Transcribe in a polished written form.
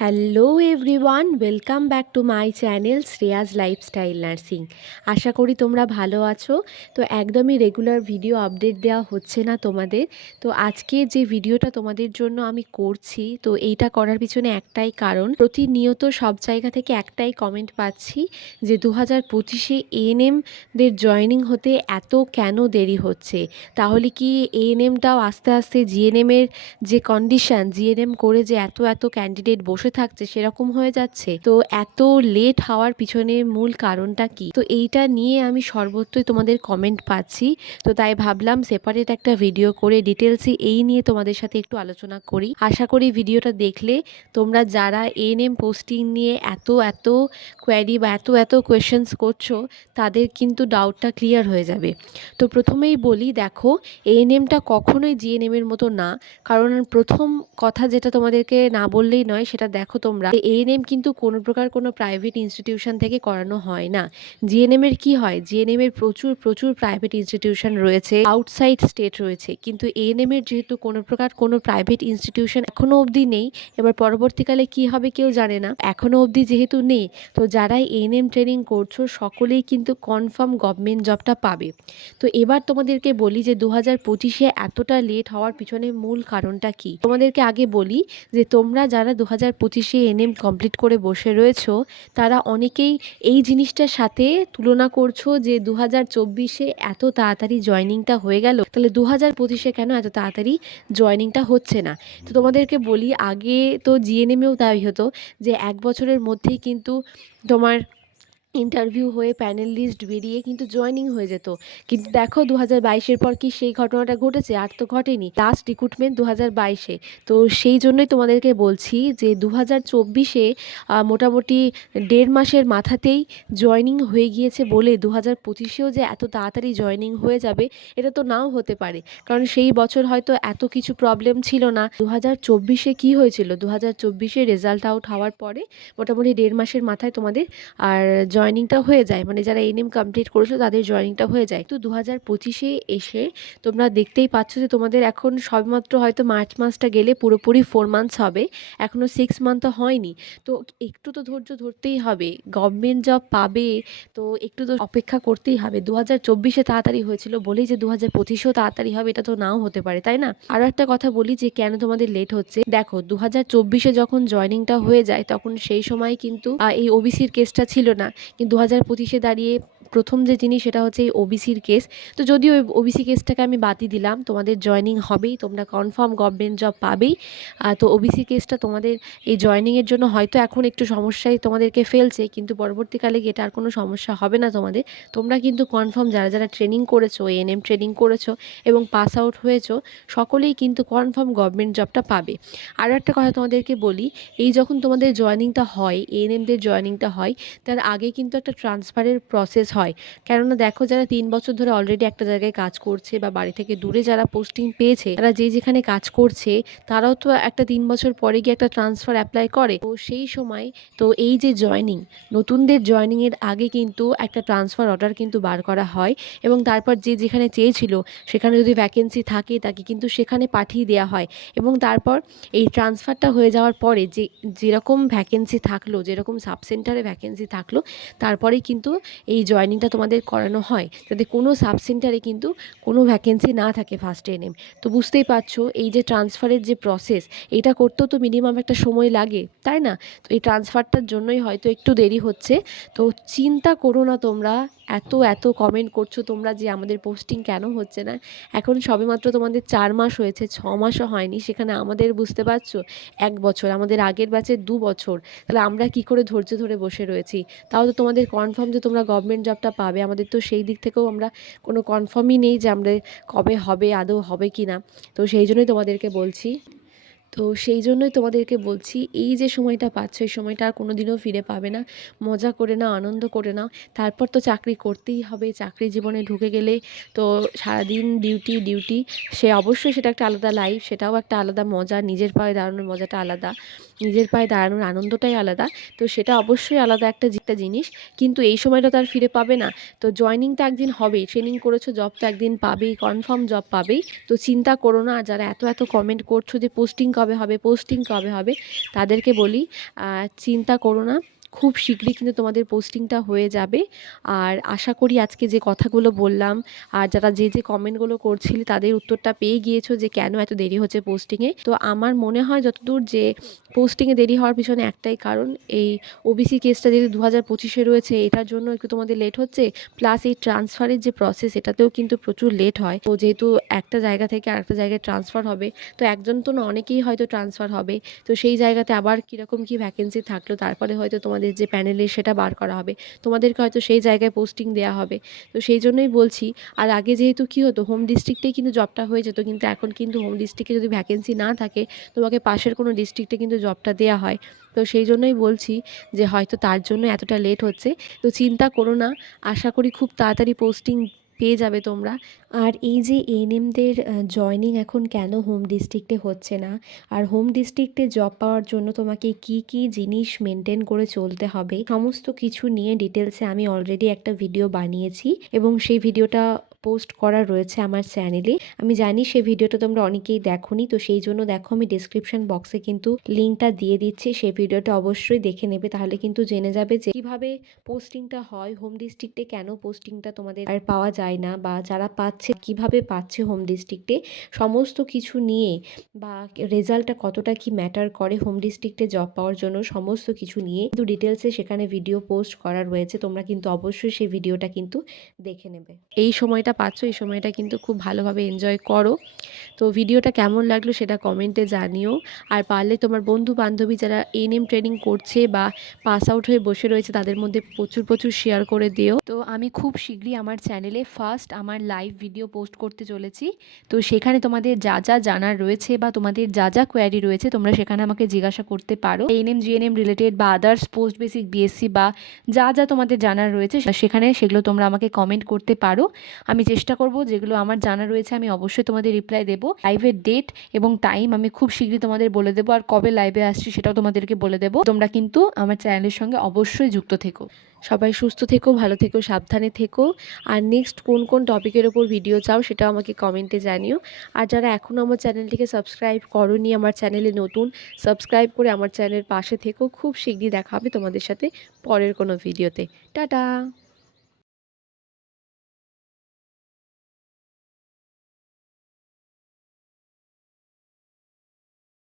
Hello everyone, welcome back to my channel Shreya's lifestyle nursing. আশা করি তোমরা ভালো আছো। তো একদমই রেগুলার ভিডিও আপডেট দেওয়া হচ্ছে না তোমাদের। তো আজকে যে ভিডিওটা তোমাদের জন্য আমি করছি, তো এইটা করার পিছনে একটাই কারণ, প্রতিনিয়ত সব জায়গা থেকে একটাই কমেন্ট পাচ্ছি যে 2025-এ এএনএমদের জয়েনিং হতে এত কেন দেরি হচ্ছে। তাহলে কি এএনএমটাও আস্তে আস্তে জিএনএমের যে কন্ডিশন, জিএনএম করে যে এত এত ক্যান্ডিডেট বসে থাকছে সেরকম হয়ে যাচ্ছে? তো এত লেট হওয়ার পিছনে মূল কারণটা কি? তো এইটা নিয়ে আমি সর্বত্রই তোমাদের কমেন্ট পাচ্ছি। তো তাই ভাবলাম সেপারেট একটা ভিডিও করে ডিটেলসে এই নিয়ে তোমাদের সাথে একটু আলোচনা করি। আশা করি ভিডিওটা দেখলে তোমরা যারা এএনএম পোস্টিং নিয়ে এত এত কোয়ারি বা এত এত কোয়েশ্চেন্স করছো, তাদের কিন্তু ডাউটটা ক্লিয়ার হয়ে যাবে। তো প্রথমেই বলি, দেখো, এএনএমটা কখনোই জিএনএমের মতো না। কারণ প্রথম কথা যেটা তোমাদেরকে না বললেই নয়, সেটা দেখো, তোমরা এএনএম কিন্তু কোনো প্রকার কোনো প্রাইভেট ইনস্টিটিউশন থেকে করানো হয় না। জিএনএম এর কি হয়, জিএনএম এর প্রচুর প্রচুর প্রাইভেট ইনস্টিটিউশন রয়েছে, আউটসাইড স্টেট রয়েছে, কিন্তু এএনএম এর যেহেতু কোনো প্রকার কোনো প্রাইভেট ইনস্টিটিউশন এখনো অবধি নেই, এবার পরবর্তীকালে কি হবে কেউ জানে না, এখনো অবধি যেহেতু নেই, তো যারাই এএনএম ট্রেনিং করছো সকলেই কিন্তু কনফার্ম গভর্নমেন্ট জবটা পাবে। তো এবার তোমাদেরকে বলি যে 2025-এ এতটা লেট হওয়ার পিছনে মূল কারণটা কি। তোমাদেরকে আগে বলি যে তোমরা যারা 2025-এ এনএম কমপ্লিট করে বসে রয়েছো, তারা অনেকেই এই জিনিসটার সাথে তুলনা করছো যে 2024-এ এত তাড়াতাড়ি জয়নিংটা হয়ে গেল, তাহলে 2025-এ কেন এত তাড়াতাড়ি জয়নিংটা হচ্ছে না। তো তোমাদেরকে বলি, আগে তো জিএনএমেও তাই হতো যে 1 বছরের মধ্যেই কিন্তু তোমার ইন্টারভিউ হয়ে প্যানেল লিস্ট বেরিয়ে কিন্তু জয়েনিং হয়ে যেত। কিন্তু দেখো 2022-এর পর কি সেই ঘটনাটা ঘটেছে? আর তো ঘটেনি। লাস্ট রিক্রুটমেন্ট 2022-এ। তো সেই জন্যই তোমাদেরকে বলছি যে 2024-এ মোটামুটি 1.5 মাসের মাথাতেই জয়েনিং হয়ে গিয়েছে বলে 2025-এও যে এত তাড়াতাড়ি জয়েনিং হয়ে যাবে এটা তো নাও হতে পারে। কারণ সেই বছর হয়তো এত কিছু প্রবলেম ছিল না। 2024-এ কী হয়েছিল, 2024-এ রেজাল্ট আউট হওয়ার পরে মোটামুটি 1.5 মাসের মাথায় তোমাদের আর জয়েনিংটা হয়ে যায়, মানে যারা এনএম কমপ্লিট করেছো তাদের জয়েনিংটা হয়ে যায়। তো 2025-এ এসে তোমরা দেখতেই পাচ্ছ যে তোমাদের এখন সবেমাত্র হয়তো মার্চ মাসটা গেলে পুরোপুরি 4 মান্থস হবে, এখনও 6 মান্থও হয়নি। তো একটু তো ধৈর্য ধরতেই হবে, গভর্নমেন্ট জব পাবে, তো একটু তো অপেক্ষা করতেই হবে। 2024-এ তাড়াতাড়ি হয়েছিল বলেই যে 2025-এও তাড়াতাড়ি হবে এটা তো নাও হতে পারে, তাই না? আরও একটা কথা বলি যে কেন তোমাদের লেট হচ্ছে। দেখো, 2024-এ যখন জয়েনিংটা হয়ে যায় তখন সেই সময় কিন্তু এই ওবিসির কেসটা ছিল না, কিন্তু 2025-এ দাঁড়িয়ে প্রথম যে জিনিস সেটা হচ্ছে এই ওবিসির কেস। তো যদিও ওই ওবিসি কেসটাকে আমি বাদই দিলাম, তোমাদের জয়েনিং হবেই, তোমরা কনফার্ম গভর্নমেন্ট জব পাবেই। তো ওবিসি কেসটা তোমাদের এই জয়েনিংয়ের জন্য হয়তো এখন একটু সমস্যায় তোমাদেরকে ফেলছে, কিন্তু পরবর্তীকালে গিয়ে এটা আর কোনো সমস্যা হবে না তোমাদের। তোমরা কিন্তু কনফার্ম যারা যারা ট্রেনিং করেছো, এএনএম ট্রেনিং করেছো এবং পাস আউট হয়েছো, সকলেই কিন্তু কনফার্ম গভর্নমেন্ট জবটা পাবে। আরও একটা কথা তোমাদেরকে বলি, এই যখন তোমাদের জয়েনিংটা হয়, এএনএমদের জয়েনিংটা হয়, তার আগে কিন্তু একটা ট্রান্সফারের প্রসেস হয়। কেননা দেখো, যারা 3 বছর ধরে অলরেডি একটা জায়গায় কাজ করছে বা বাড়ি থেকে দূরে যারা পোস্টিং পেয়েছে, তারা যে যেখানে কাজ করছে, তারাও তো একটা 3 বছর পরে গিয়ে একটা ট্রান্সফার অ্যাপ্লাই করে। তো সেই সময় তো এই যে জয়েনিং, নতুনদের জয়েনিংয়ের আগে কিন্তু একটা ট্রান্সফার অর্ডার কিন্তু বার করা হয়, এবং তারপর যে যেখানে চেয়েছিল সেখানে যদি ভ্যাকেন্সি থাকে তাকে কিন্তু সেখানে পাঠিয়ে দেওয়া হয়। এবং তারপর এই ট্রান্সফারটা হয়ে যাওয়ার পরে যেরকম ভ্যাকেন্সি থাকলো, যেরকম সাব সেন্টারে ভ্যাকেন্সি থাকলো, তারপরেই কিন্তু এই জয়েনিংটা তোমাদের করানো হয়, যাতে কোনো সাব সেন্টারে কিন্তু কোনো ভ্যাকেন্সি না থাকে ফার্স্ট এনএম। তো বুঝতেই পারছো এই যে ট্রান্সফারের যে প্রসেস, এটা করতেও তো মিনিমাম একটা সময় লাগে, তাই না? তো এই ট্রান্সফারটার জন্যই হয়তো একটু দেরি হচ্ছে। তো চিন্তা করো না তোমরা, এত এত কমেন্ট করছো তোমরা যে আমাদের পোস্টিং কেন হচ্ছে না। এখন সবেমাত্র তোমাদের 4 মাস হয়েছে, 6 মাসও হয়নি, সেখানে আমাদের বুঝতে পারছো 1 বছর, আমাদের আগের ব্যাচের 2 বছর। তাহলে আমরা কি করে ধৈর্য ধরে বসে রয়েছি? তাও তো তোমাদের কনফার্ম যে তোমরা গভর্নমেন্ট জবটা পাবে, আমাদের তো সেই দিক থেকেও আমরা কোনো কনফার্মই নেই যে আমরা কবে হবে, আদৌ হবে কি না। তো সেই জন্যই তোমাদেরকে বলছি, এই যে সময়টা পাচ্ছ, এই সময়টা আর কোনো দিনও ফিরে পাবে না। মজা করে নাও, আনন্দ করে নাও। তারপর তো চাকরি করতেই হবে, চাকরি জীবনে ঢুকে গেলে তো সারাদিন ডিউটি ডিউটি। সে অবশ্যই সেটা একটা আলাদা লাইফ, সেটাও একটা আলাদা মজা, নিজের পায়ে দাঁড়ানোর মজাটা আলাদা, নিজের পায়ে দাঁড়ানোর আনন্দটাই আলাদা। তো সেটা অবশ্যই আলাদা একটা জিনিস, কিন্তু এই সময়টা তো আর ফিরে পাবে না। তো জয়েনিং তো একদিন হবেই, ট্রেনিং করেছো, জব তো একদিন পাবেই, কনফার্ম জব পাবেই। তো চিন্তা করো না। আর যারা এত এত কমেন্ট করছো যে পোস্টিং কবে হবে, পোস্টিং কবে হবে, তাদেরকে বলি চিন্তা করো না, খুব শীঘ্রই কিন্তু তোমাদের পোস্টিংটা হয়ে যাবে। আর আশা করি আজকে যে কথাগুলো বললাম আর যারা যে কমেন্টগুলো করছিলে তাদের উত্তরটা পেয়ে গিয়েছো যে কেন এত দেরি হচ্ছে পোস্টিংয়ে। তো আমার মনে হয় যতদূর যে পোস্টিংয়ে দেরি হওয়ার পিছনে একটাই কারণ, এই ওবিসি কেসটা যেহেতু 2025-এ রয়েছে, এটার জন্য একটু তোমাদের লেট হচ্ছে। প্লাস এই ট্রান্সফারের যে প্রসেস, এটাতেও কিন্তু প্রচুর লেট হয়। তো যেহেতু একটা জায়গা থেকে আরেকটা জায়গায় ট্রান্সফার হবে, তো একজন তো না, অনেকেই হয়তো ট্রান্সফার হবে। তো সেই জায়গাতে আবার কীরকম কী ভ্যাকেন্সি থাকলো, তারপরে হয়তো তোমাদের যে প্যানেলে সেটা বার করা হবে, তোমাদেরকে হয়তো সেই জায়গায় পোস্টিং দেওয়া হবে। তো সেই জন্যই বলছি। আর আগে যেহেতু কী হতো, হোম ডিস্ট্রিক্টেই কিন্তু জবটা হয়ে যেত, কিন্তু এখন কিন্তু হোম ডিস্ট্রিক্টে যদি ভ্যাকেন্সি না থাকে, তোমাকে পাশের কোনো ডিস্ট্রিক্টে কিন্তু জবটা দেওয়া হয়। তো সেই জন্যই বলছি যে হয়তো তার জন্য এতটা লেট হচ্ছে। তো চিন্তা করো না, আশা করি খুব তাড়াতাড়ি পোস্টিং পেয়ে যাবে তোমরা। আর এই যে এএনএমদের জয়নিং এখন কেন হোম ডিস্ট্রিক্টে হচ্ছে না, আর হোম ডিস্ট্রিক্টে জব পাওয়ার জন্য তোমাকে কি কি জিনিস মেনটেন করে চলতে হবে, সমস্ত কিছু নিয়ে ডিটেলসে আমি অলরেডি একটা ভিডিও বানিয়েছি এবং সেই ভিডিওটা পোস্ট করা রয়েছে আমার চ্যানেলে। আমি জানি সেই ভিডিওটা তোমরা অনেকেই দেখোনি, তো সেই জন্য দেখো আমি ডিসক্রিপশন বক্সে কিন্তু লিঙ্কটা দিয়ে দিচ্ছি, সেই ভিডিওটা অবশ্যই দেখে নেবে, তাহলে কিন্তু জেনে যাবে যে কীভাবে পোস্টিংটা হয় হোম ডিস্ট্রিক্টে, কেন পোস্টিংটা তোমাদের আর পাওয়া যায় না, বা যারা পাচ্ছে কিভাবে পাচ্ছে হোম ডিস্ট্রিক্টে, সমস্ত কিছু নিয়ে, বা রেজাল্টটা কতটা কি ম্যাটার করে হোম ডিস্ট্রিক্টে জব পাওয়ার জন্য, সমস্ত কিছু নিয়ে কিন্তু ডিটেলসে সেখানে ভিডিও পোস্ট করা রয়েছে। তোমরা কিন্তু অবশ্যই সেই ভিডিওটা কিন্তু দেখে নেবে। এই সময়টা পাচ্ছ, এই সময়টা কিন্তু খুব ভালোভাবে এনজয় করো। তো ভিডিওটা কেমন লাগলো সেটা কমেন্টে জানিও। আর পারলে তোমার বন্ধু বান্ধবী যারা এএনএম ট্রেনিং করছে বা পাস আউট হয়ে বসে রয়েছে, তাদের মধ্যে প্রচুর শেয়ার করে দিও। তো আমি খুব শীঘ্রই আমার চ্যানেলে ফার্স্ট আমার লাইভ ভিডিও পোস্ট করতে চলেছি। তো সেখানে তোমাদের যা যা জানার রয়েছে বা তোমাদের যা যা কোয়ারি রয়েছে, তোমরা সেখানে আমাকে জিজ্ঞাসা করতে পারো। এএনএম জিএনএম রিলেটেড বা আদার্স পোস্ট বেসিক বিএসসি বা যা যা তোমাদের জানার রয়েছে সেখানে, সেগুলো তোমরা আমাকে কমেন্ট করতে পারো। আমি চেষ্টা করব যেগুলো আমার জানা রয়েছে আমি অবশ্যই তোমাদের রিপ্লাই দেবো। লাইভের ডেট এবং টাইম আমি খুব শীঘ্রই তোমাদের বলে দেবো, আর কবে লাইভে আসছি সেটাও তোমাদেরকে বলে দেবো। তোমরা কিন্তু আমার চ্যানেলের সঙ্গে অবশ্যই যুক্ত থেকো। সবাই সুস্থ থেকো, ভালো থেকো, সাবধানে থেকো। আর নেক্সট কোন টপিকের ওপর ভিডিও চাও সেটাও আমাকে কমেন্টে জানিও। আর যারা এখনও আমার চ্যানেলটিকে সাবস্ক্রাইব করোনি, আমার চ্যানেলে নতুন, সাবস্ক্রাইব করে আমার চ্যানেলের পাশে থেকো। খুব শীঘ্রই দেখা হবে তোমাদের সাথে পরের কোনো ভিডিওতে। টাটা।